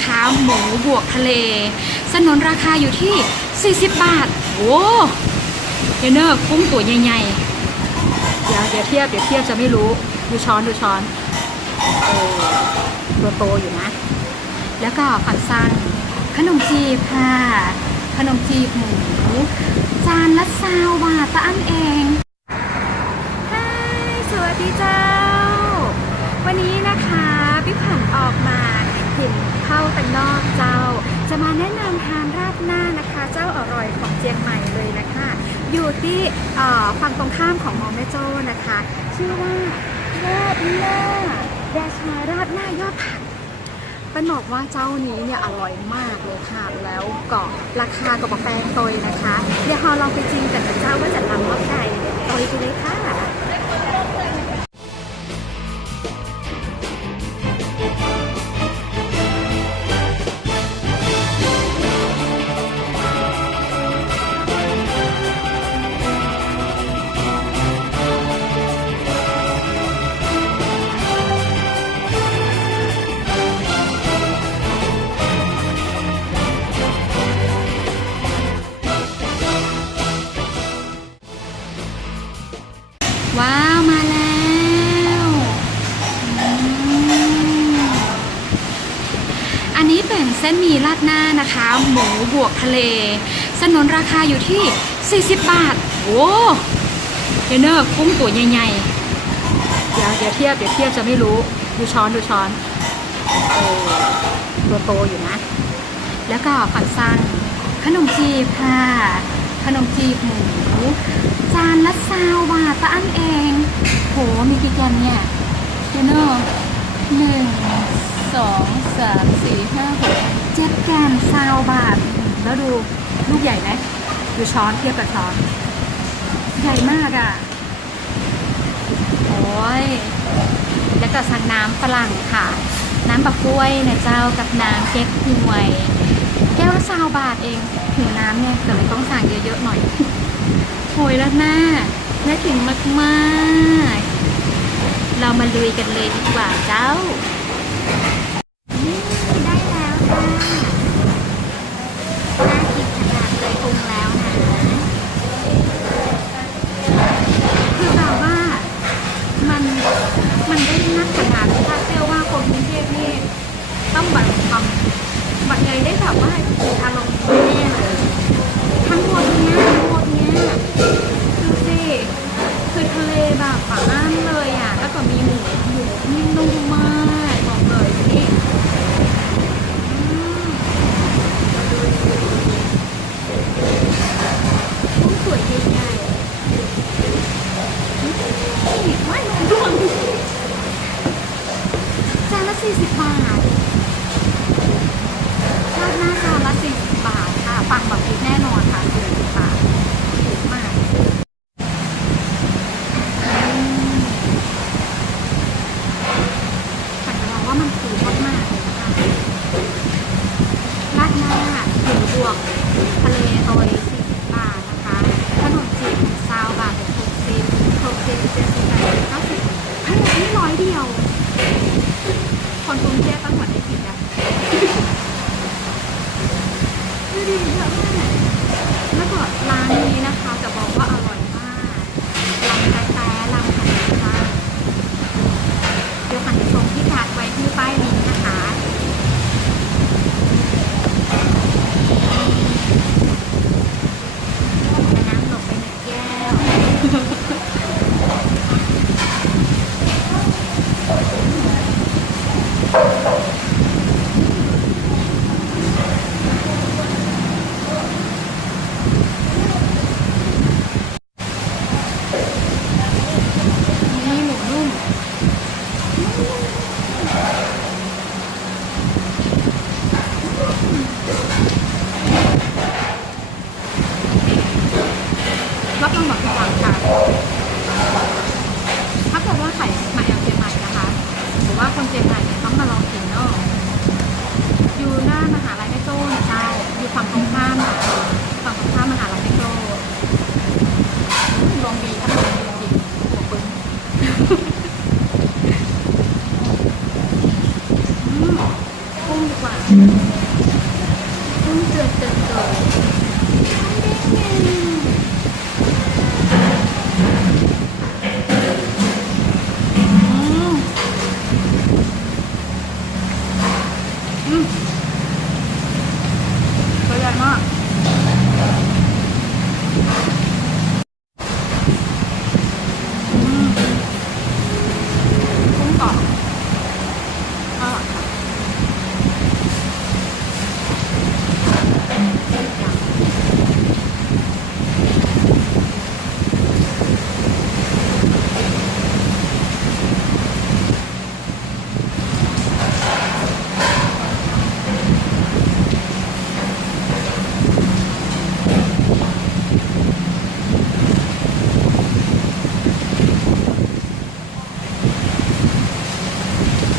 นะคะหมูบวกทะเลสนนราคาอยู่ที่40 บาทโอ้เนอร์กุ้งตัวใหญ่ๆเดี๋ยวเทียบจะไม่รู้ดูช้อนตัวโตอยู่นะแล้วก็ฝั่งซ้ายขนมจีบค่ะขนมจีบหมูจานละ20 บาทตะอันเองสวัสดีเจ้าวันนี้นะคะพี่ผันออกมาหินเข้าตังนอกเจ้าจะมาแนะนำทานราดหน้านะคะเจ้าอร่อยของเจียงใหม่เลยนะคะอยู่ที่ฝั่งตรงข้ามของมอแม่โจ้นะคะชื่อว่าราดหน้าแดชาราดหน้ายอดผักเป็นบอกว่าเจ้านี้เนี่ยอร่อยมากเลยค่ะแล้วก็ราคาก็แพงโตยนะคะเดี๋ยวเราลองไปจริงแต่เจ้าว่าจะทำว่าไก่โตยไปเลยค่ะว้าวมาแล้วอันนี้เป็นเส้นหมี่ราดหน้านะคะหมูบวกทะเลสนนราคาอยู่ที่40 บาทโอ้เนอร์กุ้งตัวใหญ่ๆเดี๋ยวเทียบจะไม่รู้ดูช้อนตัวโตอยู่นะแล้วก็ฝั่งซ้ายขนมจีบค่ะขนมจีบหมูจานละ20 บาทตะอันเองโหมีกี่แกนเนี่ยเนอร์1 2 3 4 5 6 7 แกน20 บาทแล้วดูลูกใหญ่ไหมดูช้อนเทียบกับช้อนใหญ่มากอ่ะโอ้ยแล้วก็สั่งน้ำฝรั่งค่ะน้ำบักกล้วยนะเจ้ากับน้ำเก๊กฮวยแก้วละ20 บาทเองหิวน้ำเนี่ยแต่เลยต้องสั่งเยอะๆหน่อยโหยแล้วหน้าน่ากินมากๆเรามาลุยกันเลยดีกว่าเจ้าได้แล้วค่ะน่ากินขนาดเลยปรุงแล้วนะคือแบบว่ามันได้นักขนาดที่ถ้าเชื่อว่าคนกรุงเทพนี่ต้องแบบทำแบบใหญ่ได้แบบว่าอารมณ์แน่เลยทั้งหมดเนี้ยดูสิคือทะเลแบบป่าอ้านเลยอ่ะแล้วก็มีหมูนิ่มนุ่มมากบอกเลยนี่ต้องสวยใหญ่ๆนี่ไม่ลงดวงจานละ40 บาทราดหน้าจานละ40 บาทค่ะปังแบบนี้แน่นอนค่ะ40 บาทถูกมากแต่เราว่ามันถูกมากๆเลยนะคะราดหน้าหมูบวกทะเลโดย40 บาทนะคะขนมจีบ20 บาทเป็น60 70 80 90ทั้งหมดนี่100 เดียวคนกรุงเทพต้องหมดได้กินนะดูดีเยอะมากแล้วก็ร้านนี้นะคะจะบอกว่าอร่อยมากลำแต่ลำหันนะคะเดี๋ยวหันชมที่กัดไว้ที่ป้ายนี้นะคะ กว่ากุ้งเจือเตือนตัวใหญ่มากกุ้งกรอบอร่อยค่ะ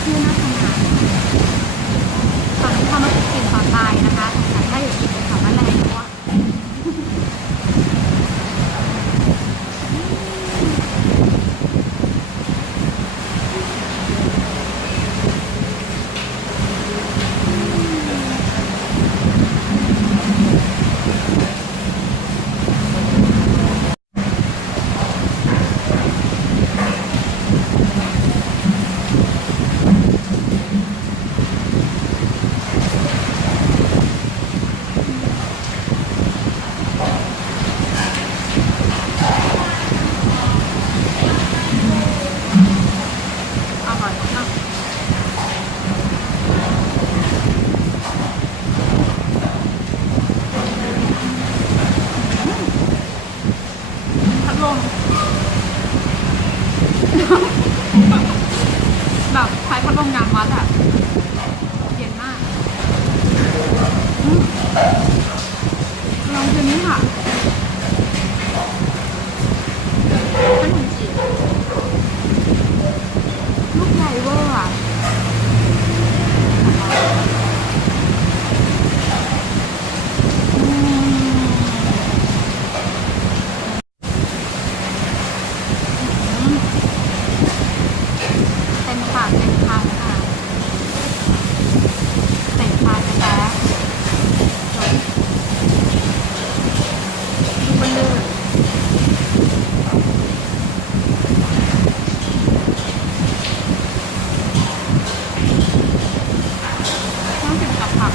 ที่น่าทำงานตอนนี้เข้ามาติดกลิ่นต่อไปนะคะแต่ถ้าอยู่กินเป็นของแมลงด้วยอร่อยมากพัดลมแบบใช้พัดลมงานวัดอะเย็นมากลองชิมนี้ค่ะขนมจีบลูกใหญ่เวอร์อะเต็มปากเต็มคำค่ะเต็มปากไปแล้วดูมันเลยต้องกินกับผัก